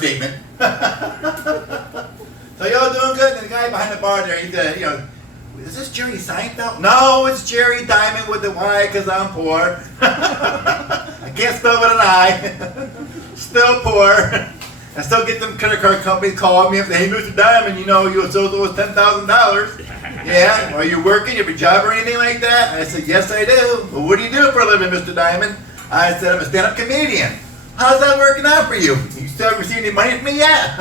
understatement. So y'all doing good? And the guy behind the bar there, he said, is this Jerry Seinfeld? No, it's Jerry Dymond with the Y because I'm poor. I can't spell with an I. Still poor. I still get them credit card companies calling me and say, hey, Mr. Dymond, you sold us $10,000. Yeah, are you working? You have a job or anything like that? I said, yes, I do. Well, what do you do for a living, Mr. Dymond? I said, I'm a stand-up comedian. How's that working out for you? You still haven't received any money from me yet?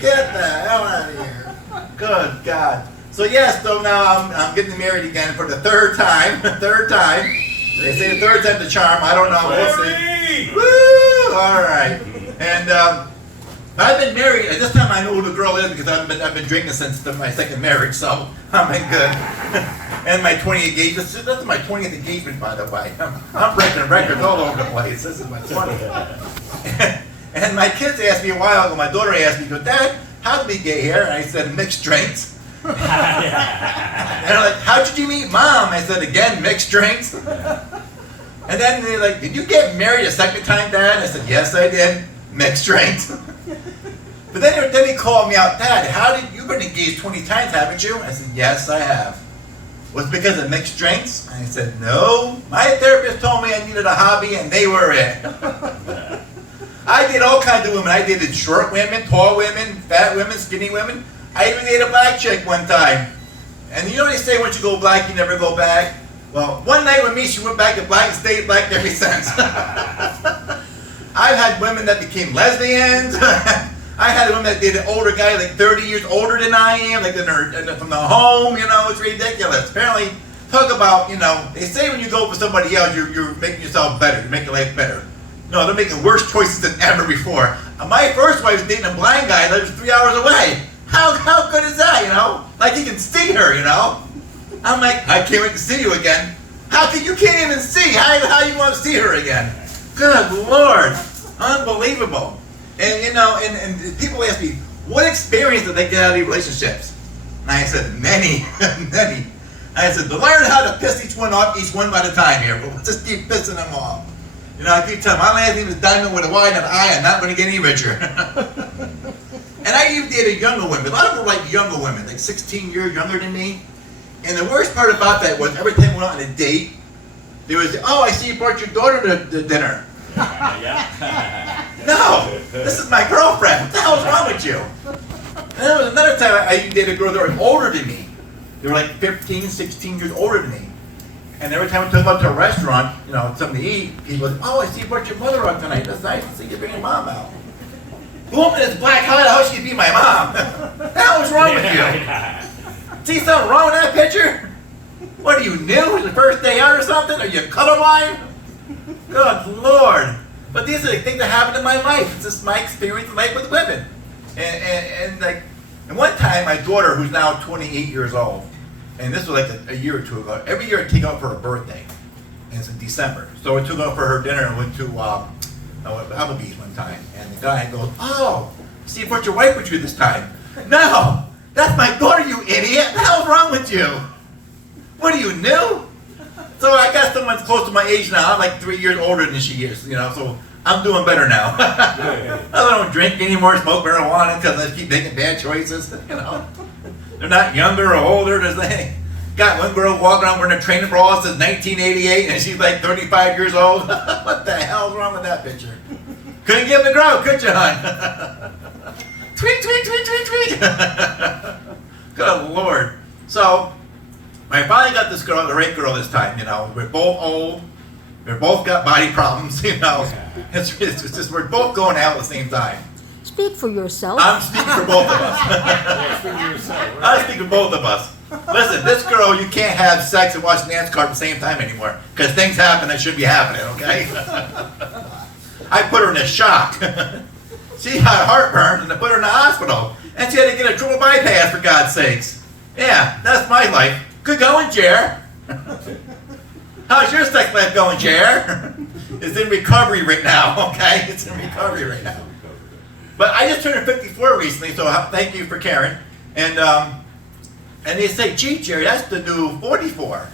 Get the hell out of here. Good God. So yes, so now I'm getting married again for the third time. Third time. They say the third time's the charm. I don't know. We'll see. Woo! All right. And I've been married. At this time, I know who the girl is because I've been drinking since my second marriage, so I'm in good. And my 20th engagement. That's my 20th engagement, by the way. I'm breaking records all over the place. This is my 20th. And my kids asked me a while ago. My daughter asked me, Dad, how did we get here? And I said, mixed drinks. And they're like, how did you meet Mom? I said, again, mixed drinks. And then they're like, did you get married a second time, Dad? I said, yes, I did. Mixed drinks. But then he called me out, Dad, you've been engaged 20 times, haven't you? I said, yes, I have. Was it because of mixed drinks? I said, no. My therapist told me I needed a hobby, and they were it. I did all kinds of women. I dated short women, tall women, fat women, skinny women. I even dated a black chick one time. And you know they say once you go black, you never go back? Well, one night with me, she went back to black and stayed black ever since. I've had women that became lesbians. I had a woman that dated an older guy, like 30 years older than I am, like from the home, it's ridiculous. Apparently, talk about, they say when you go for somebody else, you're making yourself better, you're making life better. No, they're making worse choices than ever before. My first wife was dating a blind guy that was 3 hours away. How good is that, Like he can see her, I'm like, I can't wait to see you again. You can't even see? How you want to see her again? Good Lord. Unbelievable. And, and people ask me, what experience did they get out of these relationships? And I said, many, many. I said, to learn how to piss each one off, each one by the time here. But we'll just keep pissing them off. I keep telling them, my last name is Dymond with a Y and an I. I'm not going to get any richer. And I even dated younger women. A lot of them were like younger women, like 16 years younger than me. And the worst part about that was every time we went on a date, they would say, oh, I see you brought your daughter to dinner. No, this is my girlfriend. What the hell is wrong with you? And there was another time I dated a girl that was older than me. They were like 15, 16 years older than me. And every time we took them out to a restaurant, something to eat, people would say, oh, I see you brought your mother out tonight. That's nice to see you bring your mom out. The woman is black. How the hell she be my mom? What the hell is wrong with you? See something wrong with that picture? What are you, new? Is the first day out or something? Are you colorblind? Good Lord. But these are the things that happened in my life. It's just my experience in life with women. And one time, my daughter, who's now 28 years old, and this was like a year or two ago, every year I take out for her birthday. And it's in December. So I took out for her dinner and went to Applebee's one time. And the guy goes, oh, see you brought your wife with you this time. No, that's my daughter, you idiot. What the hell's wrong with you? What are you, new? So I got someone close to my age now. I'm like 3 years older than she is, so I'm doing better now. I don't drink anymore, smoke marijuana because I keep making bad choices, They're not younger or older. They got one girl walking around wearing a training bra since 1988 and she's like 35 years old. What the hell's wrong with that picture? Couldn't give the girl, could you, hon? Tweet, tweet, tweet, tweet, tweet. Good Lord. So, I finally got this girl, the right girl this time, We're both old. We're both got body problems, It's just, we're both going out at the same time. Speak for yourself. I'm speaking for both of us. I'm speaking for both of us. Listen, this girl, you can't have sex and watch NASCAR at the same time anymore. Because things happen that should be happening, okay? I put her in a shock. She had heartburn and I put her in the hospital. And she had to get a triple bypass, for God's sakes. Yeah, that's my life. Good going, Jer. How's your sex life going, Jer? It's in recovery right now, okay? It's in recovery right now. But I just turned 54 recently, so thank you for caring. And they say, gee, Jerry, that's the new 44.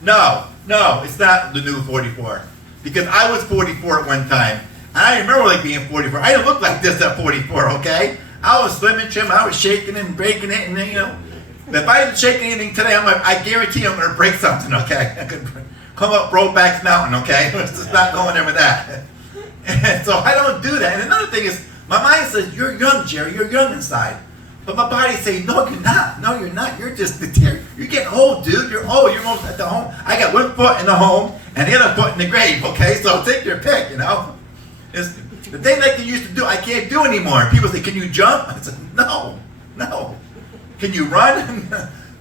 No, it's not the new 44. Because I was 44 at one time. I remember like being 44. I didn't look like this at 44, okay? I was slim and trim. I was shaking and breaking it, and then, you know. If I didn't shake anything today, I guarantee I'm going to break something, okay? I could come up Brokeback Mountain, okay? Let's just not going there with that. And so I don't do that. And another thing is, my mind says, you're young, Jerry. You're young inside. But my body says, no, you're not. No, you're not. You're just, you're getting old, dude. You're old. You're almost at the home. I got one foot in the home and the other foot in the grave, okay? So take your pick, you know? It's, the thing like you used to do, I can't do anymore. People say, can you jump? I said, no. Can you run?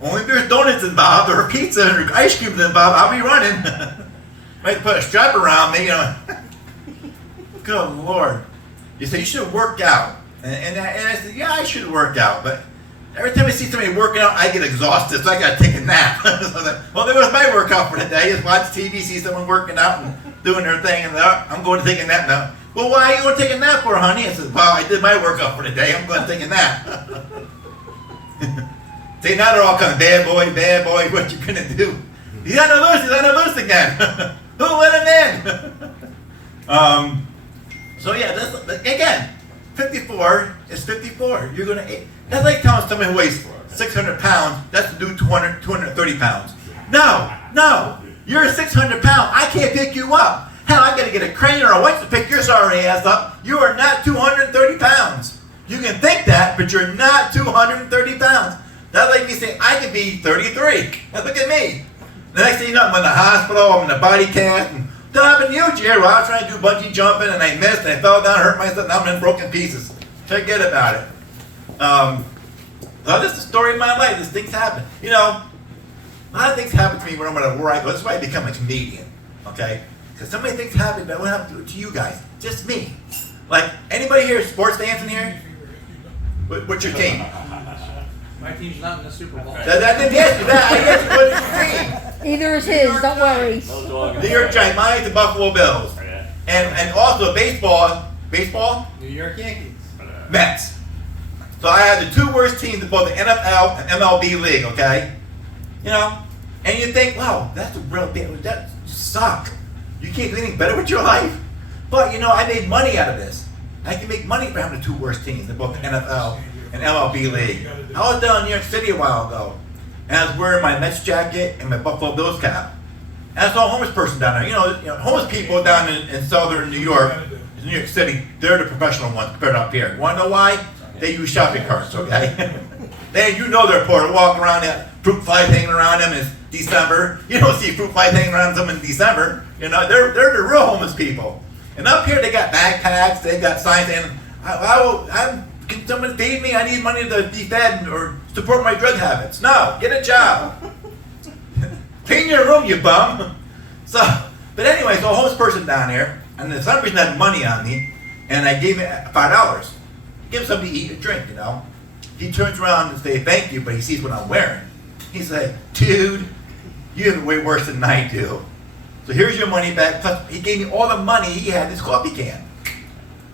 Only if there's donuts involved or pizza or ice cream involved, I'll be running. Might put a strap around me, you know. Good Lord. You say, you should work out. And I said, yeah, I should work out. But every time I see somebody working out, I get exhausted, so I got to take a nap. So I was like, well, there was my workout for the day. Just watch TV, see someone working out and doing their thing, and I'm going to take a nap now. Well, why are you going to take a nap for, honey? I said, well, I did my workout for the day. I'm going to take a nap. See, now they're all coming, bad boy, what you going to do? He's on the loose again. Who let him in? So yeah, that's, again, 54 is 54. You're going to, that's like telling someone who weighs 600 pounds, that's to do 230 pounds. No, you're 600 pounds. I can't pick you up. Hell, I got to get a crane or a winch to pick your sorry ass up. You are not 230 pounds. You can think that, but you're not 230 pounds. That's like me saying, I can be 33. Now look at me. The next thing you know, I'm in the hospital, I'm in a body cast, and what happened to you, Jerry? Well, I was trying to do bungee jumping, and I missed, and I fell down, hurt myself, now I'm in broken pieces. Forget about it. Well, this is the story of my life. These things happen. You know, a lot of things happen to me when I'm where I go. That's why I become a comedian, okay? Because so many things happen that won't happen to you guys. Just me. Like, anybody here sports fans in here? What's your team? My team's not in the Super Bowl. I didn't ask you that. I asked you what is your team? Either is his, don't worry. New York Giants, mine's the Buffalo Bills. And also baseball, New York Yankees. Mets. So I had the two worst teams in both the NFL and MLB league, okay? You know? And you think, wow, that's a real bad, that suck. You can't do anything better with your life. But you know, I made money out of this. I can make money for having the two worst teams in both the NFL and MLB league. I was down in New York City a while ago, and I was wearing my Mets jacket and my Buffalo Bills cap. And I saw a homeless person down there. You know homeless people down in southern New York, New York City, they're the professional ones compared to up here. Want to know why? They use shopping carts, okay? You know they're poor. They're walking around, that fruit flies hanging around them. It's December. You don't see fruit flies hanging around them in December. You know, they're the real homeless people. And up here they got backpacks, they got signs saying, can someone feed me? I need money to be fed or support my drug habits. No, get a job. Clean your room, you bum. So, but anyway, so a homeless person down there, and for some reason had money on me, and I gave him $5. Give him something to eat or drink, you know. He turns around and says, thank you, but he sees what I'm wearing. He's like, dude, you have it way worse than I do. So here's your money back. Plus, he gave me all the money he had in his coffee can.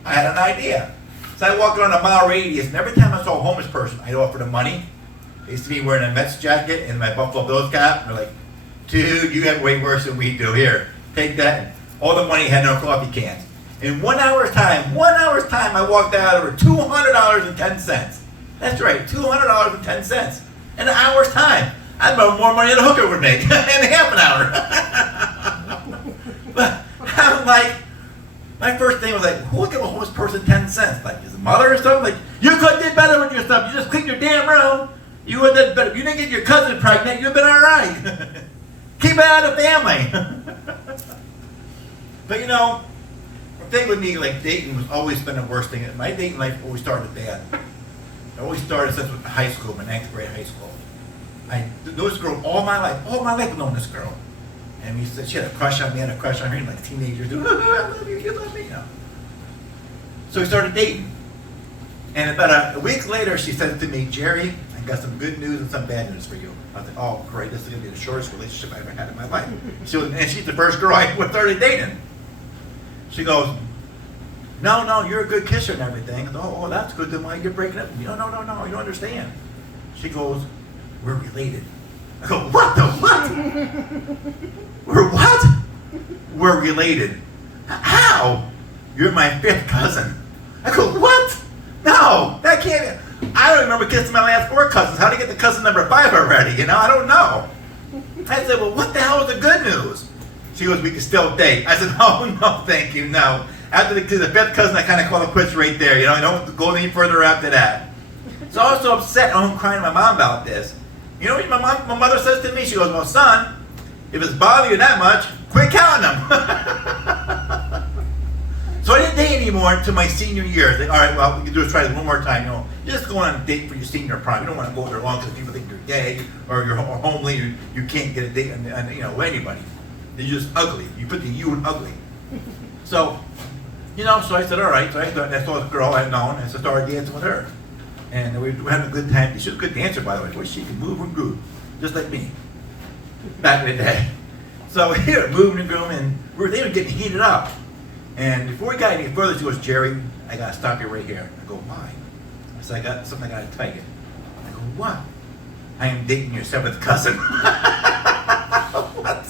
I had an idea. So I walked around a mile radius, and every time I saw a homeless person, I'd offer them money. They used to be wearing a Mets jacket and my Buffalo Bills cap. They're like, dude, you have it way worse than we do. Here, take that. And all the money he had in our coffee cans. In 1 hour's time, I walked out over $200.10. That's right, $200.10. In an hour's time. I'd made more money than a hooker would make in half an hour. But I'm like, my first thing was like, who would give a homeless person 10 cents? Like his mother or something? Like, you could have did better with your stuff. You just cleaned your damn room. You would have done better. If you didn't get your cousin pregnant, you'd have been all right. Keep it out of the family. But you know, the thing with me, like dating was always been the worst thing. My dating life always started bad. It always started since high school, my 9th grade high school. I knew this girl all my life I've known this girl. And we said she had a crush on me, I had a crush on her, and like teenagers do, I love you, you love me, you know. So we started dating. And about a week later, she said to me, Jerry, I got some good news and some bad news for you. I was like, oh great, this is gonna be the shortest relationship I ever had in my life. And she's the first girl I started dating. She goes, no, you're a good kisser and everything. Oh, that's good, then why you're breaking up with me? No, you don't understand. She goes, we're related. I go, what the what? We're what? We're related. How? you're my 5th cousin. I go, what? No, that can't be. I don't remember kissing my last 4 cousins. How to get to cousin number 5 already? You know, I don't know. I said, well, what the hell is the good news? She goes, we can still date. I said, oh, no, thank you, no. After the 5th cousin, I kind of call it quits right there. You know, I don't go any further after that. So I was so upset. I'm crying to my mom about this. You know what my mother says to me? She goes, well, son, if it's bothering you that much, quit counting them. So I didn't date anymore until my senior year. Like, all right, well, we can do is try this one more time. You know, you're just going on a date for your senior prom. You don't want to go there long because people think you're gay or you're homely. You can't get a date on anybody. You're just ugly. You put the U in ugly. So, you know, so I said, all right. So I saw this girl I had known, and so I started dancing with her. And we were having a good time. She was a good dancer, by the way. Boy, she could move and groove, just like me, back in the day. So here, moving and grooving, and they were getting heated up. And before we got any further, she goes, Jerry, I got to stop you right here. I go, why? I said, I got something I got to tell you. I go, what? I am dating your 7th cousin. What?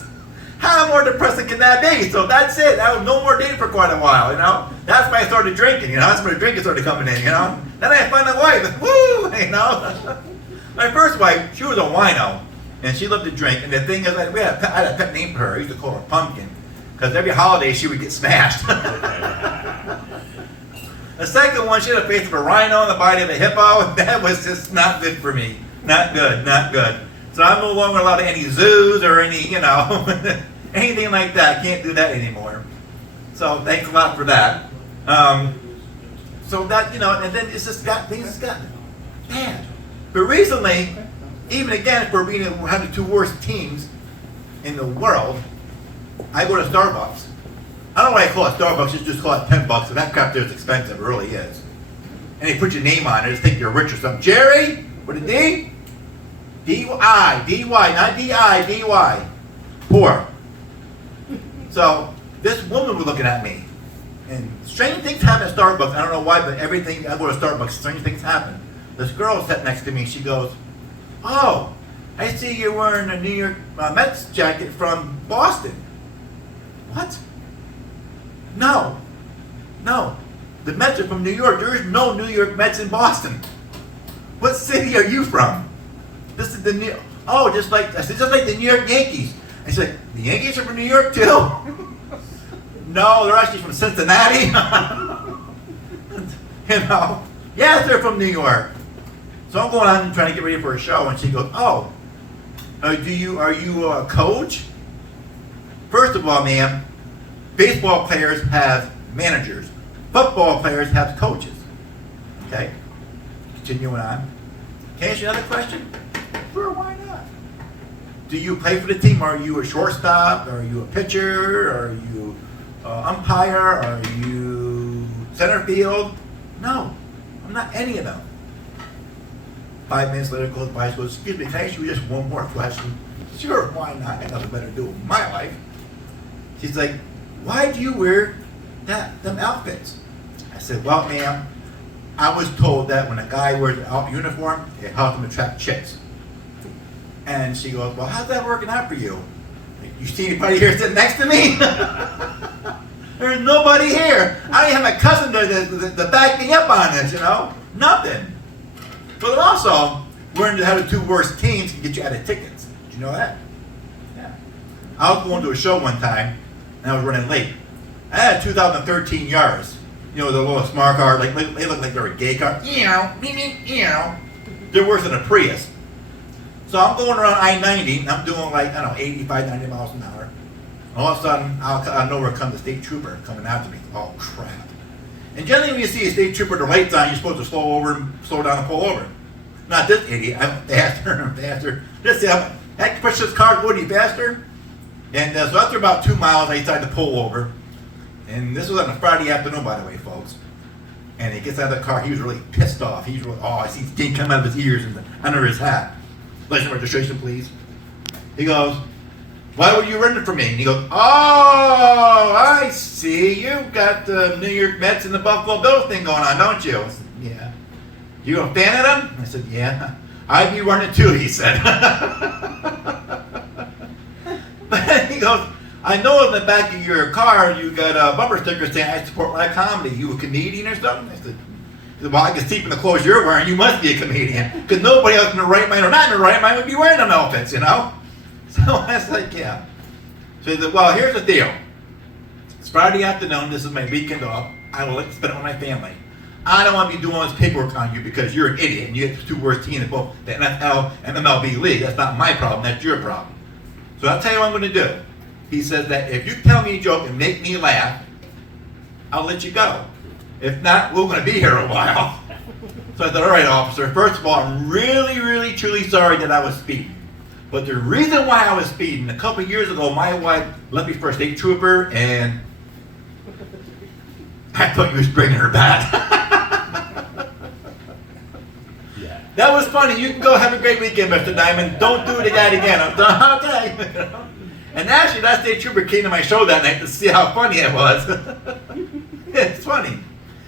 How more depressing can that be? So that's it. I was no more dating for quite a while, you know. That's when I started drinking, you know. That's when the drinking started coming in, you know. Then I found a wife, woo, you know. My first wife, she was a wino, and she loved to drink. And the thing is, I had a pet name for her. I used to call her Pumpkin, because every holiday she would get smashed. The second one, she had a face of a rhino and the body of a hippo. That was just not good for me. Not good, not good. So I'm no longer allowed to any zoos or any, you know, anything like that. Can't do that anymore. So thanks a lot for that. So that, you know, and then things just got bad. But recently, even again, for being one of the 2 worst teams in the world, I go to Starbucks. I don't know why I call it Starbucks, just call it $10, and that crap there is expensive, it really is. And they put your name on it, just think you're rich or something. Jerry, with a D? D-I, D-Y, not D-I, D-Y. Poor. So, this woman was looking at me. And strange things happen at Starbucks. I don't know why, but everything, I go to Starbucks, strange things happen. This girl sat next to me, she goes, oh, I see you're wearing a New York Mets jacket from Boston. What? No. The Mets are from New York. There is no New York Mets in Boston. What city are you from? This is the New. Oh, just like the New York Yankees. I said, the Yankees are from New York too. No, they're actually from Cincinnati. You know. Yes, they're from New York. So I'm going on trying to get ready for a show, and she goes, "Oh, are you a coach?" First of all, ma'am, baseball players have managers. Football players have coaches. Okay? Continuing on. Can I ask you another question? Sure, why not? Do you play for the team? Are you a shortstop? Are you a pitcher? Are you umpire? Are you center field? No, I'm not any of them. 5 minutes later, goes by, she goes, excuse me, can I ask you just one more question? Sure, why not? I got nothing better to do with my life. She's like, why do you wear them outfits? I said, well, ma'am, I was told that when a guy wears a uniform, it helps him attract chicks. And she goes, well, how's that working out for you? You see anybody here sitting next to me? There's nobody here. I don't even have my cousin there to back me up on this, you know? Nothing. But also, we're in the 2 worst teams can get you out of tickets. Did you know that? Yeah. I was going to a show one time, and I was running late. I had a 2013 Yaris. You know, the little smart car, like they look like they're a gay car. They're worse than a Prius. So I'm going around I-90, and I'm doing like, I don't know, 85, 90 miles an hour. All of a sudden, out of nowhere comes a state trooper coming after me. Oh, crap. And generally when you see a state trooper with the lights on, you're supposed to slow down and pull over. Not this idiot. I'm faster. Just say, I can push this car, would you faster? And so after about 2 miles, I decided to pull over. And this was on a Friday afternoon, by the way, folks. And he gets out of the car. He was really pissed off. I see steam come out of his ears and under his hat. License registration, please. He goes, why were you running from me? And he goes, oh, I see. You've got the New York Mets and the Buffalo Bills thing going on, don't you? I said, yeah. You a fan of them? I said, yeah. I'd be running too, he said. But he goes, I know in the back of your car you got a bumper sticker saying I support live comedy. You a comedian or something? I said, well, I can see from the clothes you're wearing, you must be a comedian. Because nobody else in their right mind or not in their right mind would be wearing them outfits, you know? So I was like, yeah. So he said, well, here's the deal. It's Friday afternoon. This is my weekend off. I will like to spend it with my family. I don't want to be doing all this paperwork on you because you're an idiot and you get the two worst teams in both the NFL and MLB league. That's not my problem. That's your problem. So I'll tell you what I'm going to do. He says that if you tell me a joke and make me laugh, I'll let you go. If not, we're going to be here a while. So I said, all right, officer. First of all, I'm really, really, truly sorry that I was speeding. But the reason why I was speeding, a couple of years ago, my wife left me for a state trooper, and I thought you was bringing her back. Yeah. That was funny. You can go have a great weekend, Mr. Dymond. Don't do it again. I'm done. Okay. And actually, that state trooper came to my show that night to see how funny it was. It's funny.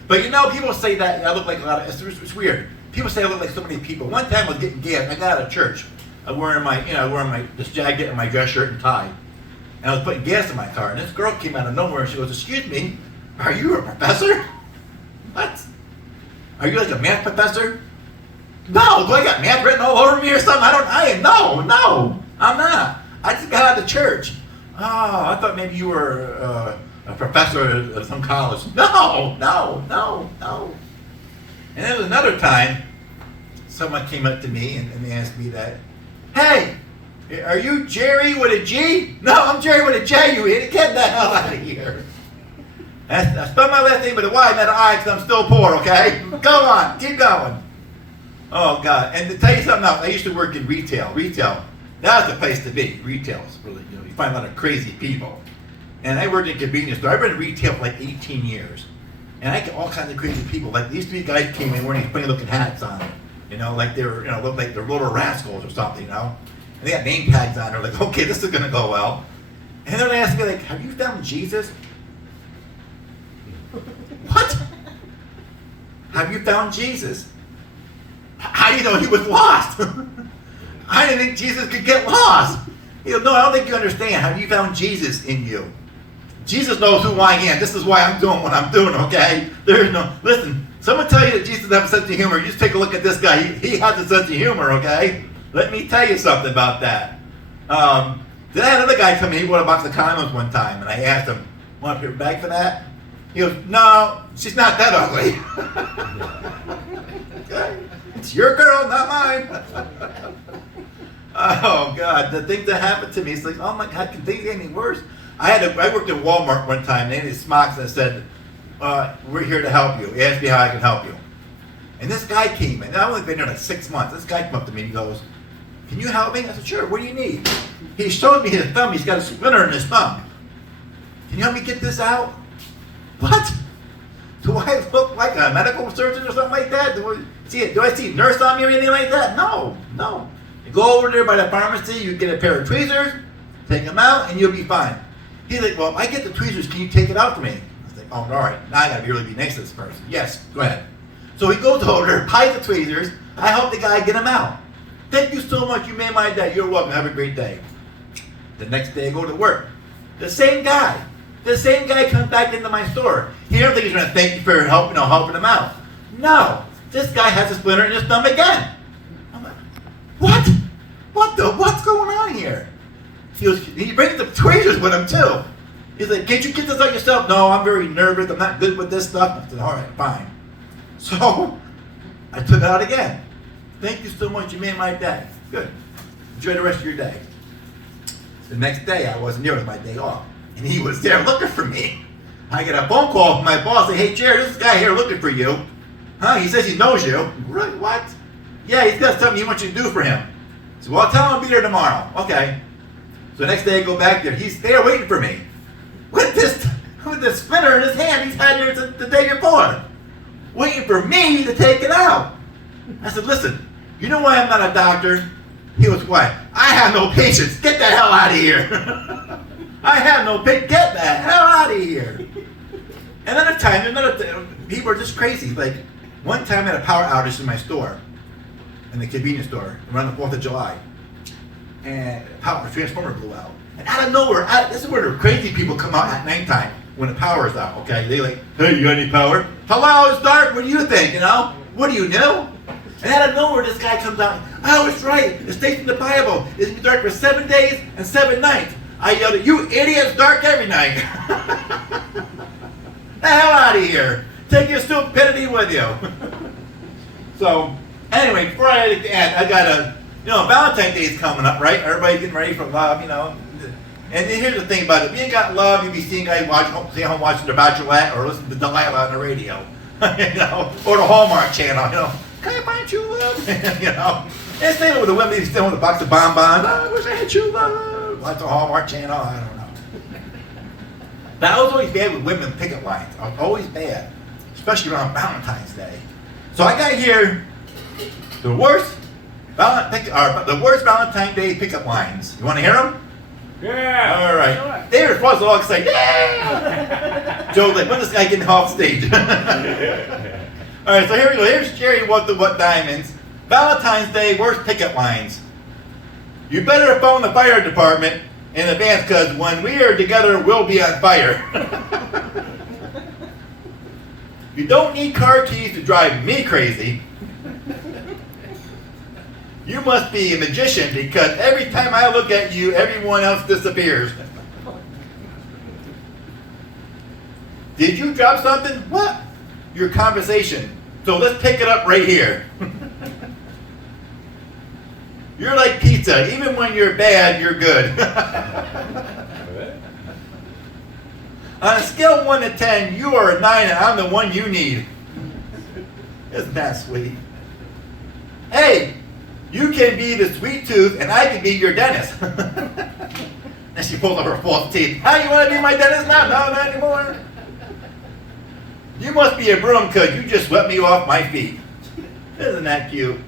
But you know, people say that I look like a lot of, it's weird. People say I look like so many people. One time I was getting gas. I got out of church. I was wearing this jacket and my dress shirt and tie. And I was putting gas in my car. And this girl came out of nowhere and she goes, excuse me, are you a professor? What? Are you like a math professor? No, do I got math written all over me or something? No, I'm not. I just got out of church. Oh, I thought maybe you were a professor at some college. No. And there was another time, someone came up to me and they asked me that, hey, are you Jerry with a G? No, I'm Jerry with a J, you idiot. Get the hell out of here. I spelled my last name with a Y, not an I, because I'm still poor, okay? Go on, keep going. Oh, God. And to tell you something else, I used to work in retail. That was the place to be. Retail is really, you find a lot of crazy people. And I worked in a convenience store. I've been in retail for like 18 years. And I get all kinds of crazy people. Like these three guys came in wearing these funny looking hats on. Like they were, looked like they're little rascals or something, And they got name tags on. They're like, okay, this is going to go well. And then they asked me, like, have you found Jesus? What? Have you found Jesus? How do you know he was lost? I didn't think Jesus could get lost. No, I don't think you understand. Have you found Jesus in you? Jesus knows who I am. This is why I'm doing what I'm doing, okay? Listen, someone tell you that Jesus has a sense of humor, you just take a look at this guy. He has a sense of humor, okay? Let me tell you something about that. Then I had another guy come in, he bought a box of condoms one time, and I asked him, want to pay back for that? He goes, no, she's not that ugly. Okay? It's your girl, not mine. Oh, God, the things that happened to me, it's like, oh my God, can things get any worse? I worked at Walmart one time, and they had these smocks that said, we're here to help you. He asked me how I can help you. And this guy came in, I've only been there like 6 months. This guy came up to me and he goes, can you help me? I said, sure, what do you need? He showed me his thumb, he's got a splinter in his thumb. Can you help me get this out? What? Do I look like a medical surgeon or something like that? Do I see a nurse on me or anything like that? No. You go over there by the pharmacy, you get a pair of tweezers, take them out, and you'll be fine. He's like, well, if I get the tweezers, can you take it out for me? I was like, oh, all right, now I gotta really be nice to this person. Yes, go ahead. So he goes over there, buys the tweezers, I help the guy get them out. Thank you so much, you made my day. You're welcome, have a great day. The next day I go to work. The same guy comes back into my store. He don't think he's gonna thank you for helping him out. No, this guy has a splinter in his thumb again. I'm like, what? What's going on here? He brings the tweezers with him too. He's like, can't you get this out yourself? No, I'm very nervous, I'm not good with this stuff. I said, all right, fine. So, I took it out again. Thank you so much, you made my day. Good. Enjoy the rest of your day. The next day, I wasn't there, it was my day off. And he was there looking for me. I get a phone call from my boss, say, hey, Jerry, this guy here looking for you. Huh? He says he knows you. Really? What? Yeah, he's got something he wants you to do for him. I said, well, tell him I'll be there tomorrow. Okay. So the next day I go back there. He's there waiting for me. With this splinter in his hand he's had here the day before. Waiting for me to take it out. I said, listen, you know why I'm not a doctor? He goes, why? I have no patience. Get the hell out of here. I have no patience. Get the hell out of here. And another time, people are just crazy. Like, one time I had a power outage in my store, in the convenience store, around the 4th of July. And the transformer blew out. And out of nowhere, this is where the crazy people come out at nighttime when the power is out, okay? They like, hey, you got any power? Hello, it's dark, what do you think, you know? What do you know? And out of nowhere, this guy comes out, oh, it's right, it states in the Bible, it's been dark for 7 days and 7 nights. I yelled at you idiot, it's dark every night. The hell out of here. Take your stupidity with you. So, anyway, before I get to the end, I got Valentine's Day is coming up, right? Everybody getting ready for love, you know. And here's the thing about it. If you ain't got love, you'll be seeing guys staying home watching The Bachelorette or listening to Delilah on the radio. You know, or the Hallmark Channel, you know. Can I find true love? You know. And staying with the women, staying with a box of bonbons. I wish I had true love. Like the Hallmark Channel, I don't know. But I was always bad with women pickup lines. I was always bad. Especially around Valentine's Day. So I got here the worst Valentine's Day pickup lines. You want to hear them? Yeah. All right. David was all excited. Yeah. Joe, like, when this guy getting off stage? All right. So here we go. Here's Jerry. What Dymond's Valentine's Day worst pickup lines. You better phone the fire department in advance, because when we are together, we'll be on fire. You don't need car keys to drive me crazy. You must be a magician, because every time I look at you, everyone else disappears. Did you drop something? What? Your conversation. So let's pick it up right here. You're like pizza. Even when you're bad, you're good. On a scale of 1 to 10, you are a 9 and I'm the one you need. Isn't that sweet? Hey, you can be the sweet tooth and I can be your dentist. And she pulled up her false teeth. How, you want to be my dentist now? No, not anymore. You must be a broom because you just swept me off my feet. Isn't that cute?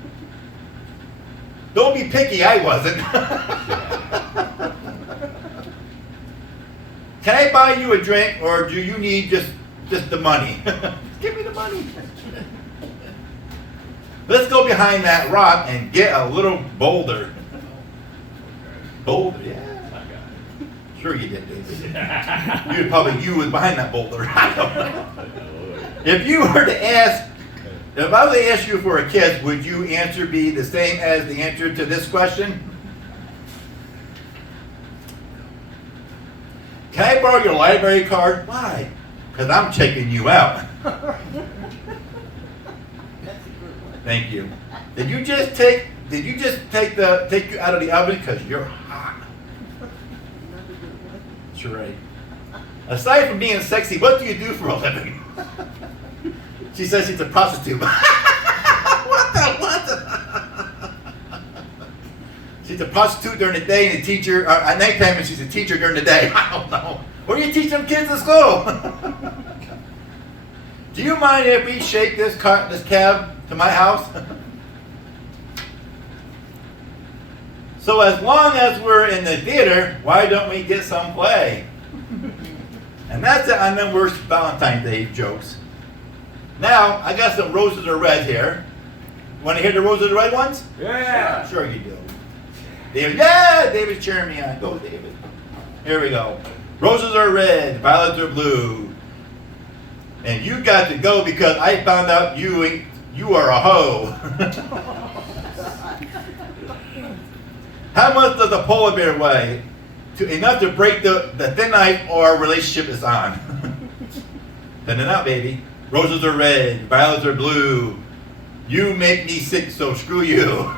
Don't be picky, I wasn't. Can I buy you a drink, or do you need just the money? Give me the money. Let's go behind that rock and get a little boulder. Boulder, yeah. Sure you did, David. You was behind that boulder. I don't know. If I were to ask you for a kiss, would your answer be the same as the answer to this question? Can I borrow your library card? Why? Because I'm checking you out. Thank you. Did you just take you out of the oven because you're hot? That's right. Aside from being sexy, what do you do for a living? She says she's a prostitute. What? She's a prostitute during the day and a teacher at nighttime, and she's a teacher during the day. I don't know. What do you teach them kids in school? Do you mind if we shake this cab to my house? So as long as we're in the theater, why don't we get some play? And that's it on the worst Valentine's Day jokes. Now, I got some roses are red here. Want to hear the roses are red ones? Yeah. Sure you do. David, yeah, David's cheering me on. Go, David. Here we go. Roses are red, violets are blue. And you got to go because I found out you are a hoe. How much does a polar bear weigh? Enough to break the thin ice our relationship is on. Thin it out, baby. Roses are red, violets are blue. You make me sick, so screw you.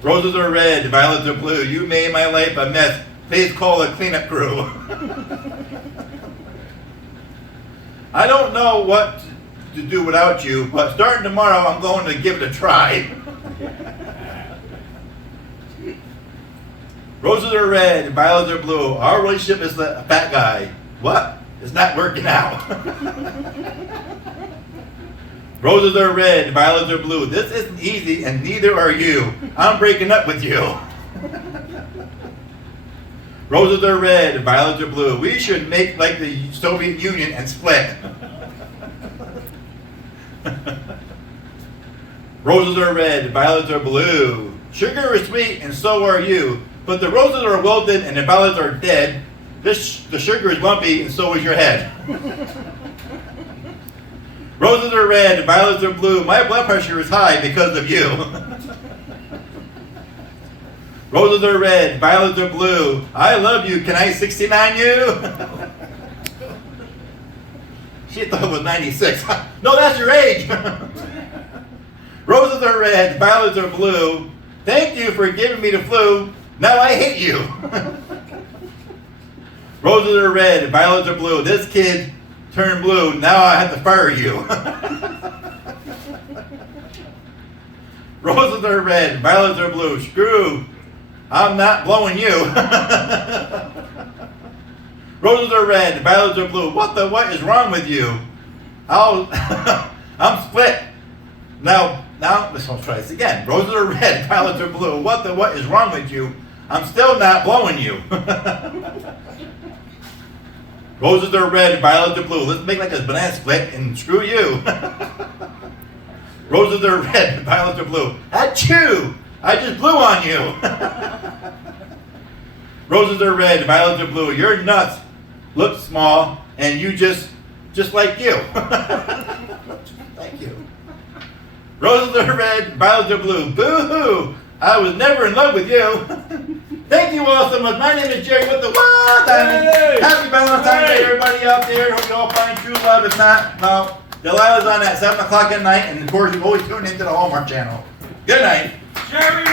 Roses are red, violets are blue. You made my life a mess. Please call a cleanup crew. I don't know what to do without you, but starting tomorrow, I'm going to give it a try. Roses are red, violets are blue. Our relationship is a fat guy. What? It's not working out. Roses are red, violets are blue. This isn't easy, and neither are you. I'm breaking up with you. Roses are red, violets are blue. We should make like the Soviet Union and split. Roses are red, violets are blue. Sugar is sweet and so are you. But the roses are wilted and the violets are dead. The sugar is lumpy and so is your head. Roses are red, violets are blue. My blood pressure is high because of you. Roses are red, violets are blue. I love you. Can I 69 you? She thought it was 96. No, that's your age. Roses are red, violets are blue. Thank you for giving me the flu. Now I hate you. Roses are red, violets are blue. This kid turned blue. Now I have to fire you. Roses are red, violets are blue. Screw. I'm not blowing you. Roses are red, violets are blue. What is wrong with you? I'm split. Now, let's try this again. Roses are red, violets are blue. What is wrong with you? I'm still not blowing you. Roses are red, violets are blue. Let's make like a banana split and screw you. Roses are red, violets are blue. Achoo! I just blew on you. Roses are red, violets are blue. Your nuts look small, and you just like you. Thank you. Roses are red, violets are blue. Boo-hoo! I was never in love with you. Thank you all so much. My name is Jerry with the Wild Diamond. Hey! Happy Valentine's Day, Hey! everybody out there. Hope you all find true love. If not, well, Delilah's on at 7 o'clock at night, and of course, you always tune into the Hallmark Channel. Good night. Jerry,